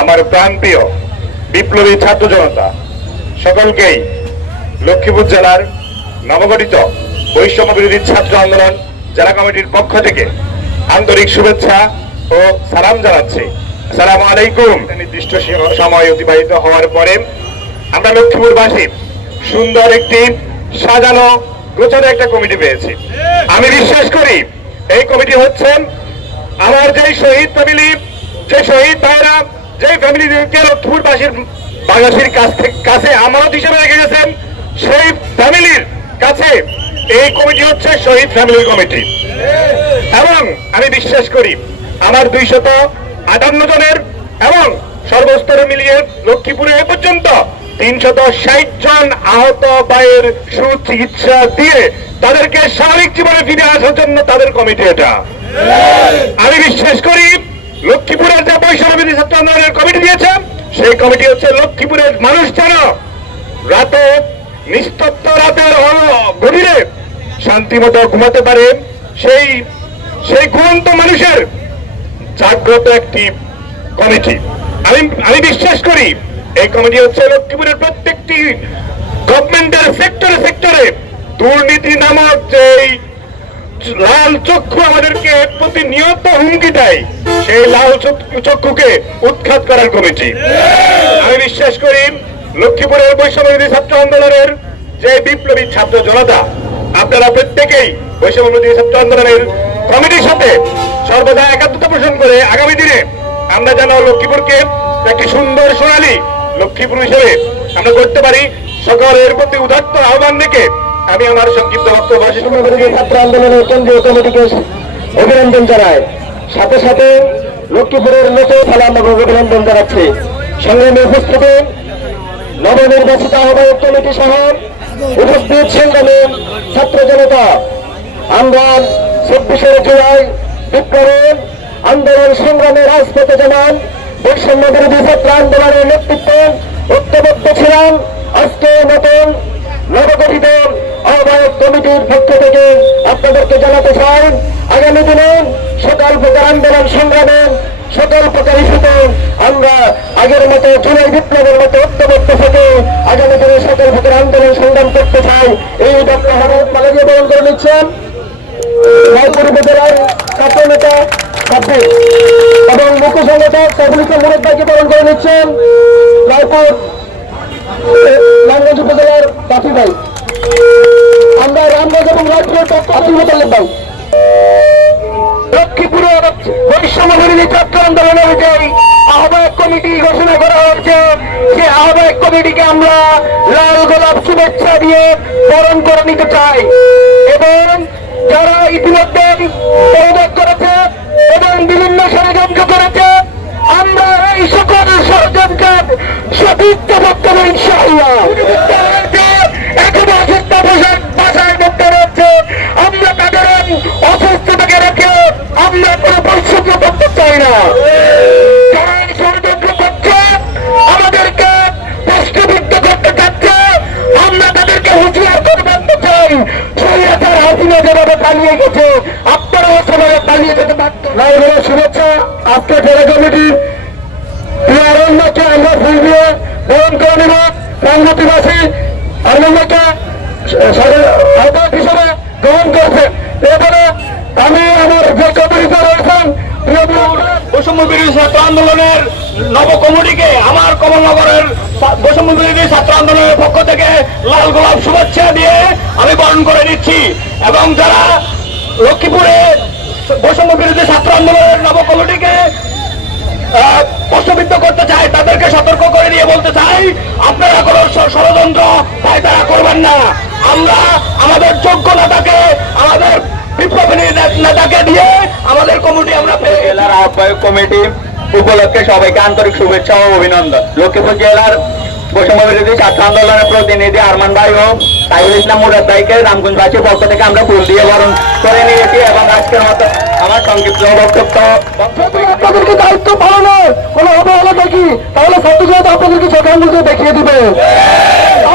আমার প্রাণপ্রিয় বিপ্লবী ছাত্র জনতা সকলকেই লক্ষ্মীপুর জেলার নবগঠিত বৈষম্য বিরোধী ছাত্র আন্দোলন জেলা কমিটির পক্ষ থেকে আন্তরিক শুভেচ্ছা ও সালাম জানাচ্ছি। সালাম আলাইকুম। নির্দিষ্ট সময় অতিবাহিত হওয়ার পরে আমরা লক্ষ্মীপুরবাসী সুন্দর একটি সাজানো গোছানো একটা কমিটি পেয়েছি। আমি বিশ্বাস করি এই কমিটি হচ্ছে আমার যে শহীদ ফ্যামিলি যে শহীদ ভাইরা যে ফ্যামিলিকে লক্ষ্মীপুরবাসীর, বাংলাদেশের কাছ থেকে, কাছে আমানত হিসেবে রেখে গেছেন, সেই ফ্যামিলির কাছে এই কমিটি হচ্ছে শহীদ ফ্যামিলি কমিটি। এবং আমি বিশ্বাস করি, আমার দুইশত আটান্ন জনের এবং সর্বস্তরে মিলিয়ে লক্ষ্মীপুরে এ পর্যন্ত তিনশত ষাট জন আহত ভাইয়ের সুচিকিৎসা দিয়ে তাদেরকে স্বাভাবিক জীবনে ফিরে আসার জন্য তাদের কমিটি এটা। আমি বিশ্বাস করি লক্ষ্মীপুরের যে বৈষম্যবিধি ছাত্র আন্দোলনের কমিটি দিয়েছে। সেই কমিটি হচ্ছে লক্ষ্মীপুরের মানুষ যেন রাতে নিস্তব্ধ রাতের গভীরে শান্তিমতো ঘুমাতে পারে। সেই সেই ঘুমন্ত মানুষের জাগ্রত একটি কমিটি। আমি আমি বিশ্বাস করি, এই কমিটি হচ্ছে লক্ষ্মীপুরের প্রত্যেকটি গভর্নমেন্টের সেক্টরে সেক্টরে দুর্নীতি নামক যেই লাল চক্ষু আমাদেরকে প্রতিনিয়ত হুমকি দেয় সেই লাল চক্ষুকে উৎখাত করার কমিটি আমি বিশ্বাস করি লক্ষ্মীপুরের বৈষম্যবিধি ছাত্র আন্দোলনের যে বিপ্লবী ছাত্র জনতা, আপনারা প্রত্যেকেই বৈষম্যবিধি ছাত্র আন্দোলনের কমিটির সাথে সর্বদা একাত্মতা পোষণ করে আগামী দিনে আমরা যেন লক্ষ্মীপুরকে একটি সুন্দর সোনালী লক্ষ্মীপুর হিসেবে আমরা করতে পারি, সকলের প্রতি উদাত্ত আহ্বান রেখে আমি আমার সংক্ষিপ্ত বক্তব্য। ছাত্র আন্দোলনের কেন্দ্রীয় কমিটিকে অভিনন্দন জানায় সাথে সাথে লক্ষ্মীপুরের লোকে সালাম অভিনন্দন জানাচ্ছে সংগ্রামে উপস্থিতি, নবনির্বাচিত আহ্বায়ক কমিটি সহ উপস্থিত সংগ্রামে ছাত্র জনতা। আমরা চব্বিশে জুলাই বিপ্লবের আন্দোলন সংগ্রামে রাজপথে জানান বৈষম্য বিরোধী ছাত্র আন্দোলনের নেতৃত্বে ঐক্যবদ্ধ ছিলাম আজকে নতুন নবগঠিত কমিটির পক্ষ থেকে আপনাদেরকে জানাতে চাই, আগামী দিনে সকল প্রকার আন্দোলন সংগ্রামে, সকল প্রকার ইস্যুতে আমরা আগের মতো জুলাই বিপ্লবের মতো ঐক্যবদ্ধ থেকে আগামী দিনে সকল প্রকার আন্দোলন সংগ্রাম করতে চাই। এই ডক্টর হরত মালাজিয়া বরণ করে নিচ্ছেন। উপজেলার ছাত্র নেতা এবং করে নিচ্ছেন। ভাই। আমরা রামগঞ্জ এবং আব্দুল মোতাল্লিব ভাই লক্ষ্মীপুরের বৈষম্য বিরোধী ছাত্র আন্দোলনের আহ্বায়ক কমিটি ঘোষণা করা হয়েছে সে আহ্বায়ক কমিটিকে আমরা লাল গোলাপ শুভেচ্ছা দিয়ে বরণ করে নিতে চাই। এবং যারা ইতিমধ্যে পদত্যাগ করেছে এবং বিভিন্ন ষড়যন্ত্র করেছে, আমরা এই সকল ষড়যন্ত্রের সতীর্থ বক্তব্য ইনশাআল্লাহ জেলা অরণ্যকে আমরা ফুল দিয়ে বরণ করে নেব। সংহতিবাসী অরণ্যকে আহ্বায়ক হিসেবে গ্রহণ করছে। এবারে আমি আমার যে কমিটিতে রয়েছেন বৈষম্য বিরোধী ছাত্র আন্দোলনের নব কমিটিকে, আমার কমলনগরের বৈষম্য বিরোধী ছাত্র আন্দোলনের পক্ষ থেকে লাল গোলাপ শুভেচ্ছা দিয়ে আমি বরণ করে নিচ্ছি। এবং যারা লক্ষ্মীপুরে বৈষম্য বিরোধী ছাত্র আন্দোলনের নব কমিটিকে প্রশ্নবিদ্ধ করতে চাই, তাদেরকে সতর্ক করে দিয়ে বলতে চাই, আপনারা কোনো ষড়যন্ত্র পায়তারা করবেন না। আমরা আমাদের যোগ্য নেতাকে, আমাদের বিপ্লবী নেতাকে দিয়ে আমাদের কমিটি আমরা জেলার আহ্বায়ক কমিটি উপলক্ষে সবাইকে আন্তরিক শুভেচ্ছা ও অভিনন্দন। লক্ষ্মীপুর জেলার বৈষম্য বিরোধী ছাত্র আন্দোলনের প্রতিনিধি আরমান ভাই ও সাইফুল ইসলাম মুরাদ ভাইকে রামগঞ্জবাসীর পক্ষ থেকে আমরা ফুল দিয়ে বরণ করে নিয়েছি এবং আজকের মতো আমার সংক্ষিপ্ত বক্তব্য। আপনাদেরকে দায়িত্ব পালনের কোনো অবহেলা দেখি তাহলে ছাত্রছাত্রী আপনাদেরকে চোখে আঙুল দেখিয়ে দিবে।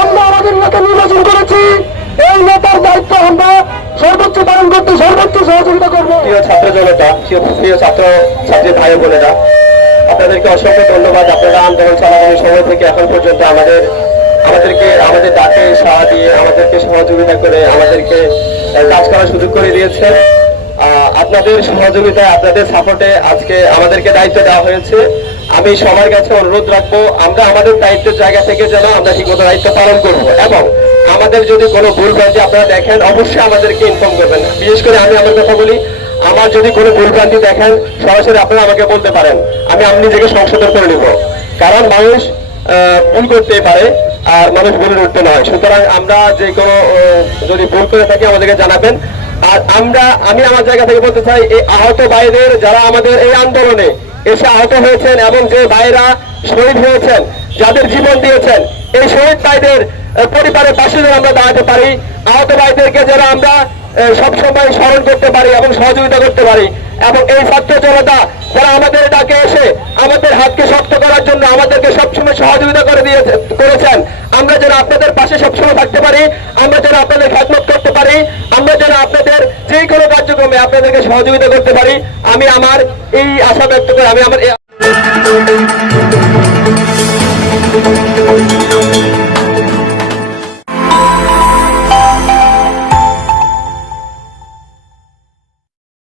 আমরা আমাদের নেতা নির্বাচন করেছি এই নেতার দায়িত্ব আমরা সর্বোচ্চ পালন করতে সর্বোচ্চ সহযোগিতা করব। প্রিয় ছাত্র জনতা প্রিয় ছাত্র ছাত্রী ভাই বোনেরা আপনাদেরকে অসংখ্য ধন্যবাদ। আপনারা আন্দোলন চলাকালীন সময় থেকে এখন পর্যন্ত আমাদের আমাদেরকে, আমাদের ডাকে সাড়া দিয়ে আমাদেরকে সহযোগিতা করে আমাদেরকে কাজ করার সুযোগ করে দিয়েছেন আপনাদের সহযোগিতায়, আপনাদের সাপোর্টে আজকে আমাদেরকে দায়িত্ব দেওয়া হয়েছে। আমি সবার কাছে অনুরোধ রাখব, আমরা আমাদের দায়িত্বের জায়গা থেকে যেন আমরা ঠিকমতো দায়িত্ব পালন করব। এবং আমাদের যদি কোনো ভুল ভ্রান্তি আপনারা দেখেন, অবশ্যই আমাদেরকে ইনফর্ম করবেন। বিশেষ করে আমি আমার কথা বলি, আমার যদি কোনো ভুল ভ্রান্তি দেখেন, সরাসরি আপনারা আমাকে বলতে পারেন। আমি আমি নিজেকে সংশোধন করে নিব। কারণ মানুষ ভুল করতে পারে। মানুষ ভুলে উঠতে নয়। সুতরাং আমরা যে কোনো যদি ভুল করে থাকি, আমাদেরকে জানাবেন। আর আমরা, আমি আমার জায়গা থেকে বলতে চাই, এই আহত ভাইদের যারা আমাদের এই আন্দোলনে এসে আহত হয়েছেন এবং যে ভাইরা শহীদ হয়েছেন, যাদের জীবন দিয়েছেন, এই শহীদ ভাইদের পরিবারের পাশে যেন আমরা দাঁড়াতে পারি, আহত ভাইদেরকে যারা আমরা সবসময় স্মরণ করতে পারি এবং সহযোগিতা করতে পারি। এবং এই ছাত্র জনতা যারা আমাদের ডাকে এসে আমাদের হাতকে শক্ত করার জন্য আমাদেরকে সবসময় সহযোগিতা করে দিয়েছে করেছেন, আমরা যেন আপনাদের পাশে সবসময় থাকতে পারি, আমরা যেন আপনাদের খেদমত করতে পারি, আমরা যেন আপনাদের যে কোনো কার্যক্রমে আপনাদেরকে সহযোগিতা করতে পারি, আমি আমার এই আশা ব্যক্ত করে, আমি আমার